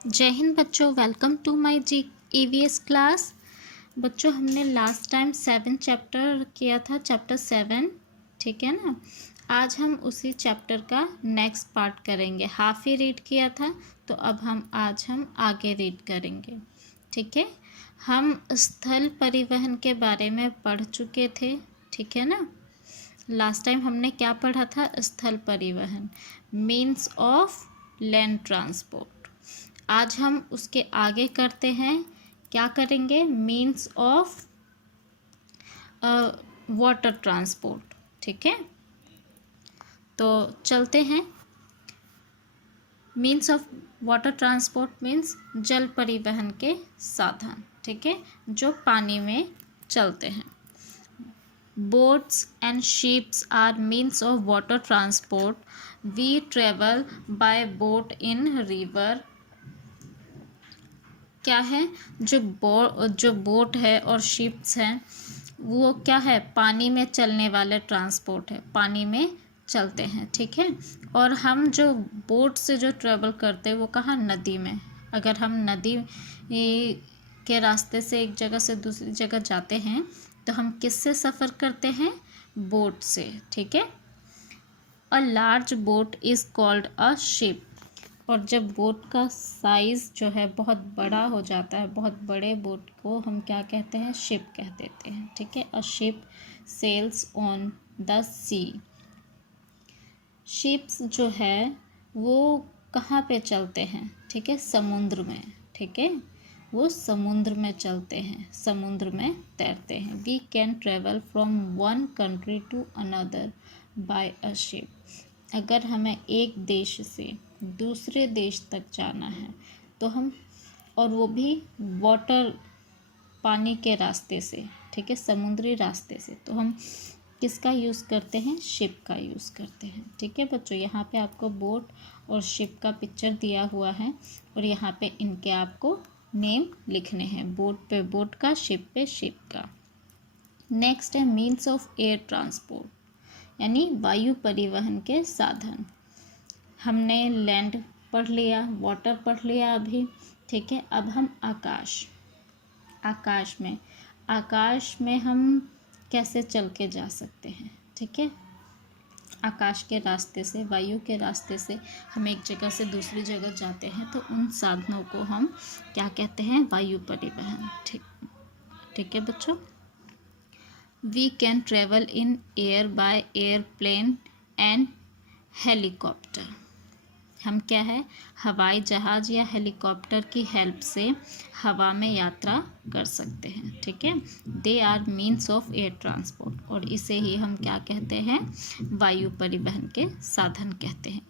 जय हिंद बच्चों, welcome to my G EVS class. बच्चों, हमने लास्ट टाइम 7 चैप्टर किया था, चैप्टर 7, ठीक है ना। आज हम उसी चैप्टर का नेक्स्ट पार्ट करेंगे। हाफ ही रीड किया था, तो अब आज हम आगे रीड करेंगे, ठीक है। हम स्थल परिवहन के बारे में पढ़ चुके थे, ठीक है ना। लास्ट टाइम हमने क्या पढ़ा था? स्थल परिवहन, मीन्स ऑफ लैंड ट्रांसपोर्ट। आज हम उसके आगे करते हैं। क्या करेंगे? मीन्स ऑफ वाटर ट्रांसपोर्ट, ठीक है। तो चलते हैं। Means of water transport means जल परिवहन के साधन, ठीक है, जो पानी में चलते हैं। Boats and ships are means of water transport. We travel by boat in river. क्या है? जो बोट है और शिप्स हैं, वो क्या है? पानी में चलने वाले ट्रांसपोर्ट है, पानी में चलते हैं, ठीक है। और हम जो बोट से जो ट्रेवल करते हैं वो कहाँ? नदी में। अगर हम नदी के रास्ते से एक जगह से दूसरी जगह जाते हैं तो हम किससे सफ़र करते हैं? बोट से, ठीक है। A large boat is called a ship. और जब बोट का साइज़ जो है बहुत बड़ा हो जाता है, बहुत बड़े बोट को हम क्या कहते हैं? शिप कह देते हैं, ठीक है। A ship sails on the sea. Ships जो है वो कहाँ पे चलते हैं? ठीक है, समुद्र में, ठीक है। वो समुद्र में चलते हैं, समुद्र में तैरते हैं। We can travel from one country to another by a ship. अगर हमें एक देश से दूसरे देश तक जाना है तो हम, और वो भी वाटर, पानी के रास्ते से, ठीक है, समुद्री रास्ते से, तो हम किसका यूज़ करते हैं? शिप का यूज़ करते हैं, ठीक है बच्चों। यहाँ पे आपको बोट और शिप का पिक्चर दिया हुआ है और यहाँ पे इनके आपको नेम लिखने हैं। बोट पे बोट का, शिप पे शिप का। नेक्स्ट है मीन्स ऑफ एयर ट्रांसपोर्ट, यानी वायु परिवहन के साधन। हमने लैंड पढ़ लिया, वाटर पढ़ लिया अभी, ठीक है। अब हम आकाश में हम कैसे चल के जा सकते हैं? ठीक है, आकाश के रास्ते से, वायु के रास्ते से हम एक जगह से दूसरी जगह जाते हैं तो उन साधनों को हम क्या कहते हैं? वायु परिवहन, ठीक है बच्चों। We can travel in air by airplane and helicopter. हम क्या है? हवाई जहाज़ या हेलीकॉप्टर की हेल्प से हवा में यात्रा कर सकते हैं, ठीक है। They are means of air transport, और इसे ही हम क्या कहते हैं? वायु परिवहन के साधन कहते हैं।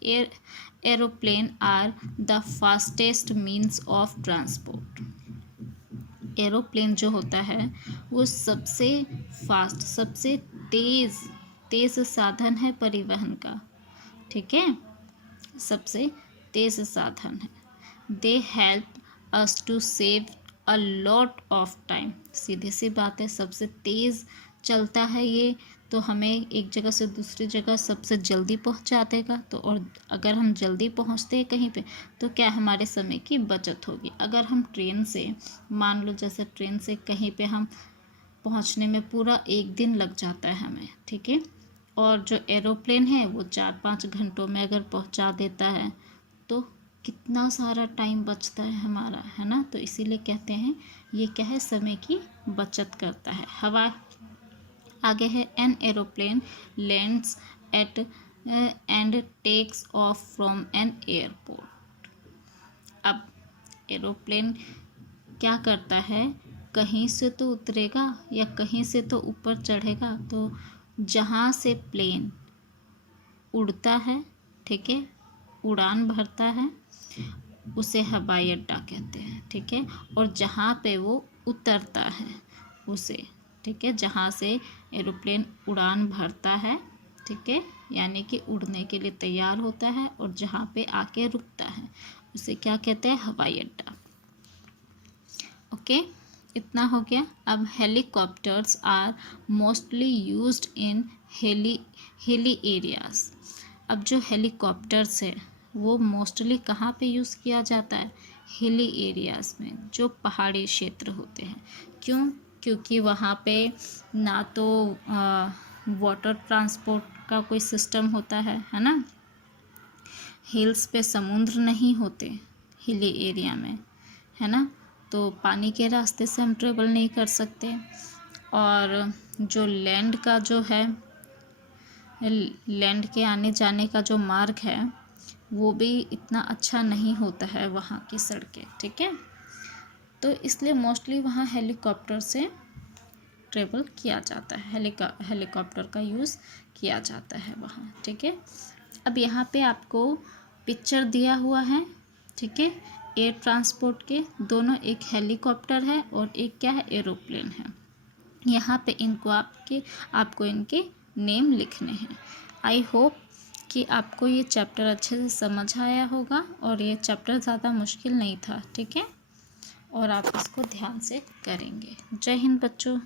Aeroplane are the fastest means of transport. Aeroplane जो होता है वो सबसे फास्ट, सबसे तेज़ साधन है परिवहन का, ठीक है, सबसे तेज़ साधन है। They help us to save a lot of time. सीधी सी बात है, सबसे तेज़ चलता है ये, तो हमें एक जगह से दूसरी जगह सबसे जल्दी पहुंचा देगा। तो और अगर हम जल्दी पहुंचते हैं कहीं पे तो क्या हमारे समय की बचत होगी। अगर हम ट्रेन से, मान लो जैसे ट्रेन से कहीं पे हम पहुंचने में पूरा एक दिन लग जाता है हमें, ठीक है, और जो एरोप्लेन है वो 4-5 घंटों में अगर पहुंचा देता है तो कितना सारा टाइम बचता है हमारा, है ना। तो इसीलिए कहते हैं ये क्या है? समय की बचत करता है। हवा आगे है, an aeroplane lands at and takes off from an airport. अब एरोप्लेन क्या करता है? कहीं से तो उतरेगा या कहीं से तो ऊपर चढ़ेगा, तो जहाँ से प्लेन उड़ता है, ठीक है, उड़ान भरता है, उसे हवाई अड्डा कहते हैं, ठीक है। और जहाँ पे वो उतरता है उसे, ठीक है, जहाँ से एरोप्लेन उड़ान भरता है, ठीक है, यानी कि उड़ने के लिए तैयार होता है, और जहाँ पे आके रुकता है उसे क्या कहते हैं? हवाई अड्डा। ओके, इतना हो गया। अब helicopters are mostly used in hilly areas. अब जो हेलीकॉप्टर्स है वो मोस्टली कहाँ पे यूज़ किया जाता है? हिली एरियाज़ में, जो पहाड़ी क्षेत्र होते हैं। क्यों? क्योंकि वहाँ पे ना तो वाटर ट्रांसपोर्ट का कोई सिस्टम होता है ना। हिल्स पे समुद्र नहीं होते हिली एरिया में, है ना। तो पानी के रास्ते से हम ट्रेवल नहीं कर सकते, और जो लैंड का जो है, लैंड के आने जाने का जो मार्ग है वो भी इतना अच्छा नहीं होता है वहाँ की सड़कें, ठीक है। तो इसलिए मोस्टली वहाँ हेलीकॉप्टर से ट्रेवल किया जाता है, हेलीकॉप्टर का यूज़ किया जाता है वहाँ, ठीक है। अब यहाँ पे आपको पिक्चर दिया हुआ है, ठीक है, एयर ट्रांसपोर्ट के दोनों, एक हेलीकॉप्टर है और एक क्या है, एरोप्लेन है। यहाँ पे इनको आपको इनके नेम लिखने हैं। आई होप कि आपको ये चैप्टर अच्छे से समझ आया होगा, और ये चैप्टर ज़्यादा मुश्किल नहीं था, ठीक है, और आप इसको ध्यान से करेंगे। जय हिंद बच्चों।